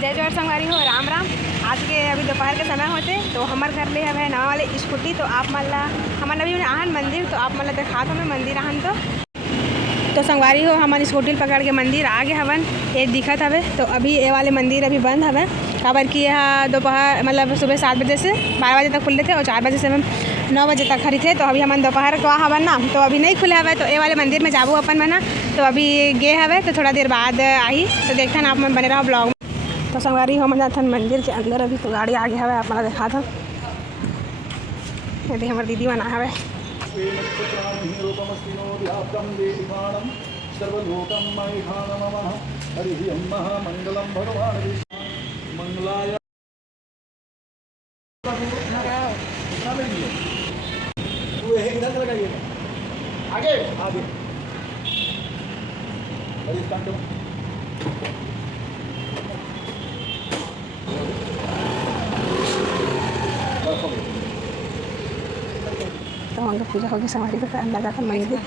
जय जोहर संगवारी हो, राम राम। आज के अभी दोपहर के समय होते तो हमारे घर ले है नवा वाले स्कूटी। तो आप मल्ला हमारे अभी आहन मंदिर तो आप मल्ला दिखा दो मैं मंदिर आहन तो संगवारी हो हमारी स्कूटी पकड़ के मंदिर आ गए हवन। ये दिखत हवे तो अभी ये वाले मंदिर अभी बंद हवे काबर कि यह दोपहर मतलब सुबह 7 बजे से 12 बजे तक खुले थे और 4 बजे से 9 बजे तक खड़ी थे। तो अभी हम दोपहर को हवन ना तो अभी नहीं खुले हवे। तो ये वाले मंदिर में जाबू अपन मना तो अभी गे हवे तो थोड़ा देर बाद आई तो देखते आप मन बने रहो ब्लॉग। तो संगवारी हो मन जाथन मंदिर के अंदर अभी तो गाड़ी आगे हवे आप मन देखा था यदि हमारे दीदी मना हवे आगे आगे तो हम पूजा होगी संगवारी का अंदर जाकर मंदिर।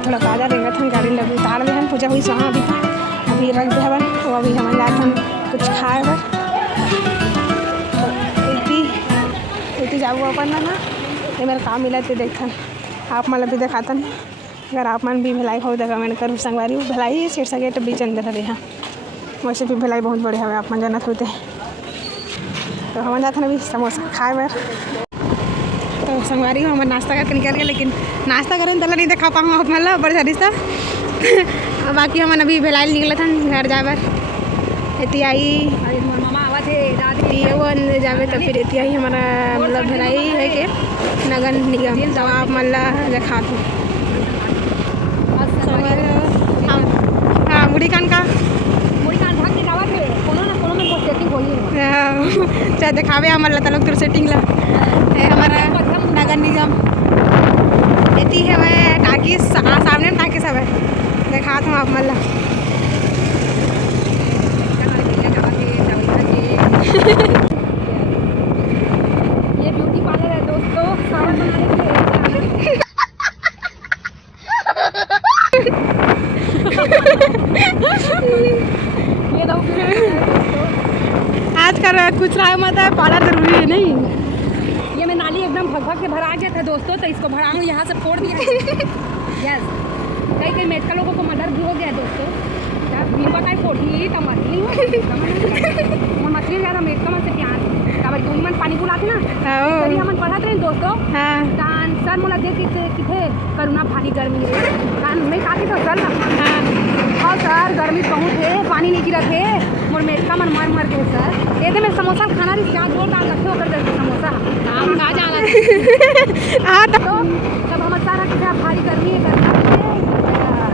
थोड़ा काजा लेगा था गाड़ी लगी उतार दे पूजा हुई वहाँ अभी रख दे हवन वो अभी हम जाते हम कुछ खाए बर इतनी जाऊ अपन ना ये मेरा काम मिला तो देखन आप मतलब भी दिखातन अगर आप मन भी भिलाई हो देखा मैंने करूँ संगवारी भिलाई सिरसा गेट बीच अंदर है यहाँ वैसे भी भिलाई बहुत बढ़िया है आप मन जानत होते तो हम जाते अभी समोसा खाए बर। तो संगवारी हो हमारे नाश्ता करके निकल गए लेकिन नाश्ता करें तो नहीं देखा पाऊँ आप मतलब बड़े रिश्ता बाकी हम अभी भिलाई निकले थे घर जाए इतनी आई मामा आवा थे दादी वो अंदर जावे तो फिर इतनी आई हमारा मतलब भिलाई है कि नगर निगम तो आप मतलब देखा थे हाँ मुड़ी कान का चाहे दिखावे हमारा तलोक तुर सेटिंग ला हमारा नगर निगम इतनी है मैं टाकी सामने टाकी सब है देखा था आप मल्ला ये ब्यूटी पार्लर है दोस्तों आज का कुछ रहा मत है पार्लर जरूरी है नहीं। ये मैं नाली एकदम भग के भरा गया था दोस्तों तो इसको भराऊँ यहाँ से फोड़ दिया यस कई मेडिकल लोगों को मदर भी हो गया दोस्तों भीपा का फोड़ी तो मछली हो मछली ज़्यादा मेडिकल से प्यार काबर कि मन पानी बुलाते ना तभी हम पढ़ाते हैं दोस्तों कान सर मोला देख किथे करुणा भारी गर्मी रे कान मैं काटी तो सर ना हाँ सर गर्मी बहुत है पानी नहीं गिरा थे मोर मेटका मन मर गए सर ये में समोसा खाना रही क्या जोरदार रखे होकर जैसे समोसा आप कहाँ जाना हाँ तो जब हम सारा क्या भारी गर्मी है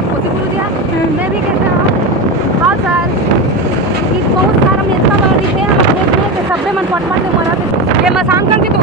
कोशिश करो दिया मैं भी कहता हूँ हाँ सर बहुत सारा मेटका बना रही थे हम देखने सब मन पट से मरा ये मसान करके तो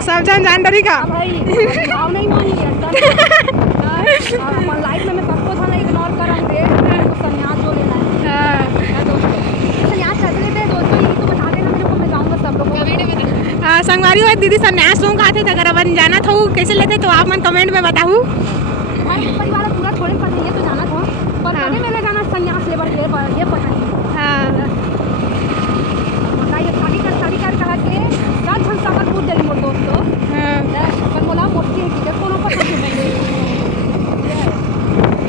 सब जन जान डरी का भाई भाव नहीं मानी अपन लाइफ में मैं सबको था ना इग्नोर करेंगे संन्यास जो लेना है दोस्तों संन्यास कैसे लेते हैं दोस्तों यही तो बता देना मेरे को मैं जाऊंगा सब लोग हाँ संगवारी हुआ दीदी संन्यास लोग आते थे अगर अपन जाना था कैसे लेते तो आप मन कमेंट में बताऊँ परिवार पूरा थोड़े पता है तो जाना था पर कभी मैंने जाना संन्यास लेबर ये पता नहीं हाँ साड़ी कर कहा के राज संसारपुर जली मोर दोस्तों पर बोला मोटी है कि कोनो पर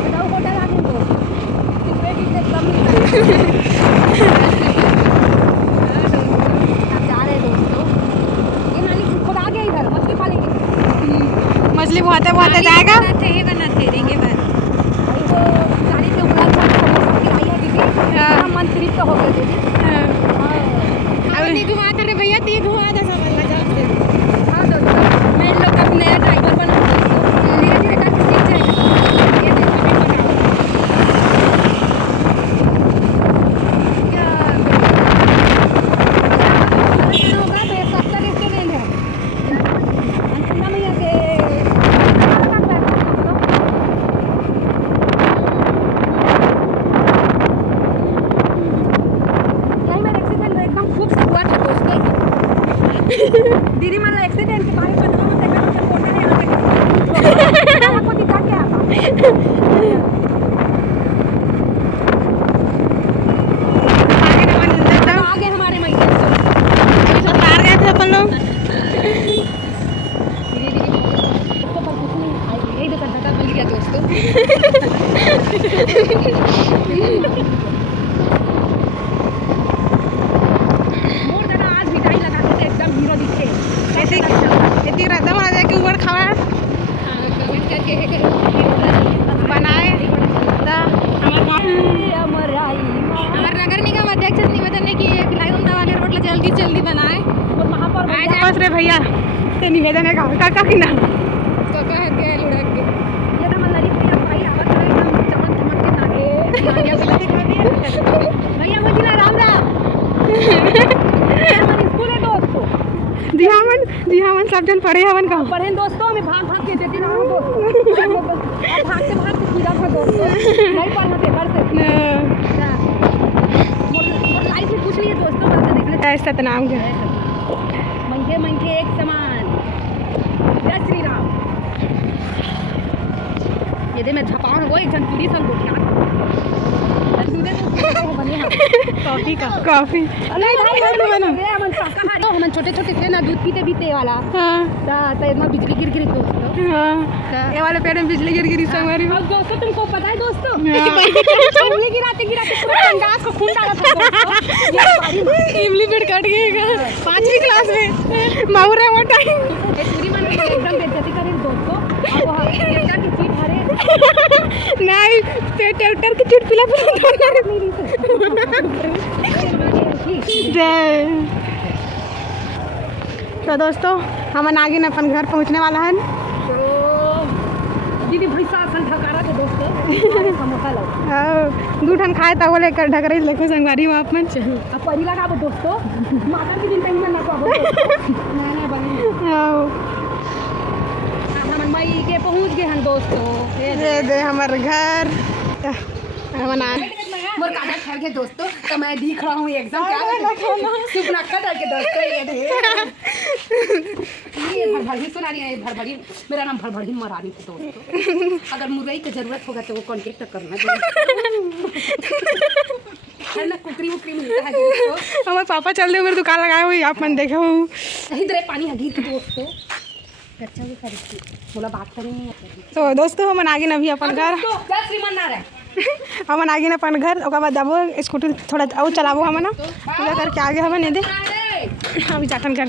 बताओ होटल आने दो कितने की एकदम आप जा रहे दोस्तों ये नानी खुद आ गया इधर मछली खा लेंगे मछली बहुत जाएगा ये बनाते रहेंगे बस वो गाड़ी पे उड़ा सब आई है दीदी मंत्री तो हो गए दीदी घुमाता रे भैया ती घुमा दे सब लगा हाँ दोस्तों मैं लोग का नया ड्राइवर बना धीरे धीरे करके सीख जाएगा ये देखो क्या होगा तो 70 रेस्टोरेंट है अंतना भैया के दीदी मतलब एक्सीडेंट के बारे में बताओ मतलब फोटो नहीं आपको दिखा क्या आगे हमारे महीने से बाहर गए थे अपन लोग यही तो करता मिल गया दोस्तों बनाए हमारे नगर निगम अध्यक्ष निवेदन ने किया कि लाइन वाले रोड जल्दी जल्दी बनाए और वहाँ पर बस रे भैया ते निवेदन है काका की ना काका के लुढ़क के ये ना मल्लारी भैया भाई आवाज में एकदम चमक चमक के नागे भैया मुझे ना राम राम स्कूल है दोस्तों जी हाँ सब जन पढ़े हवन का पढ़े दोस्तों मैं भाग भाग के देती रहा हूँ दोस्तों भागते भागते सीधा था दोस्तों नहीं पढ़ना पेपर से और लाइफ में कुछ नहीं है दोस्तों बस देखने ऐसा तनाव है मंगे मंगे एक समान जय श्री राम ये दे मैं छपाऊँ वो एक जन पूरी सन को कॉफी का कॉफी हम छोटे छोटे थे ना दूध पीते पीते वाला तो इतना बिजली गिर गिरी दोस्तों ये वाले पेड़ में बिजली गिर गिरी हमारी दोस्तों तुमको पता है दोस्तों इमली गिराते गिराते पूरा अंदाज को खून डाला था इमली पेड़ कट गएगा 5वीं क्लास में माहौर है वो टाइम पूरी मन एकदम बेइज्जती करे दोस्तों अब की चीज हरे नहीं ट्रैक्टर की चिट पिला तो दोस्तों हम आगे न अपन घर पहुंचने वाला है दीदी भैंसा सन ढकारा के दोस्तों समोसा लो दूठन खाए तब बोले कर ढकरे लेको संगवारी वहां अपन अब परी लगा दोस्तों माता के दिन टाइम ना को नया बने हम मई के पहुंच गए हैं दोस्तों ये दे हमारे घर मोर काटा खा के दोस्तों तो मैं दिख रहा हूँ एकदम क्या सुप नक्का डाल के दोस्तों ये भरभरी सुना रही है भरभरी मेरा नाम भरभरी मरानी है दोस्तों अगर मुरई की जरूरत होगा तो वो कांटेक्ट करना है ना कुकरी वुकरी मिलता है दोस्तों हमारे पापा चल रहे मेरे दुकान लगाए हुई आप मन देखे हो इधर पानी है गिर के दोस्तों अच्छा भी खरीदती बोला बात करेंगे तो दोस्तों हम आगे ना भी अपन घर श्रीमान नारायण हम आगे ना अपन घर ओकर बाद जाबो स्कूटी थोड़ा और चलाबो हम ना पूरा करके आगे हम ने दे अभी जाटन कर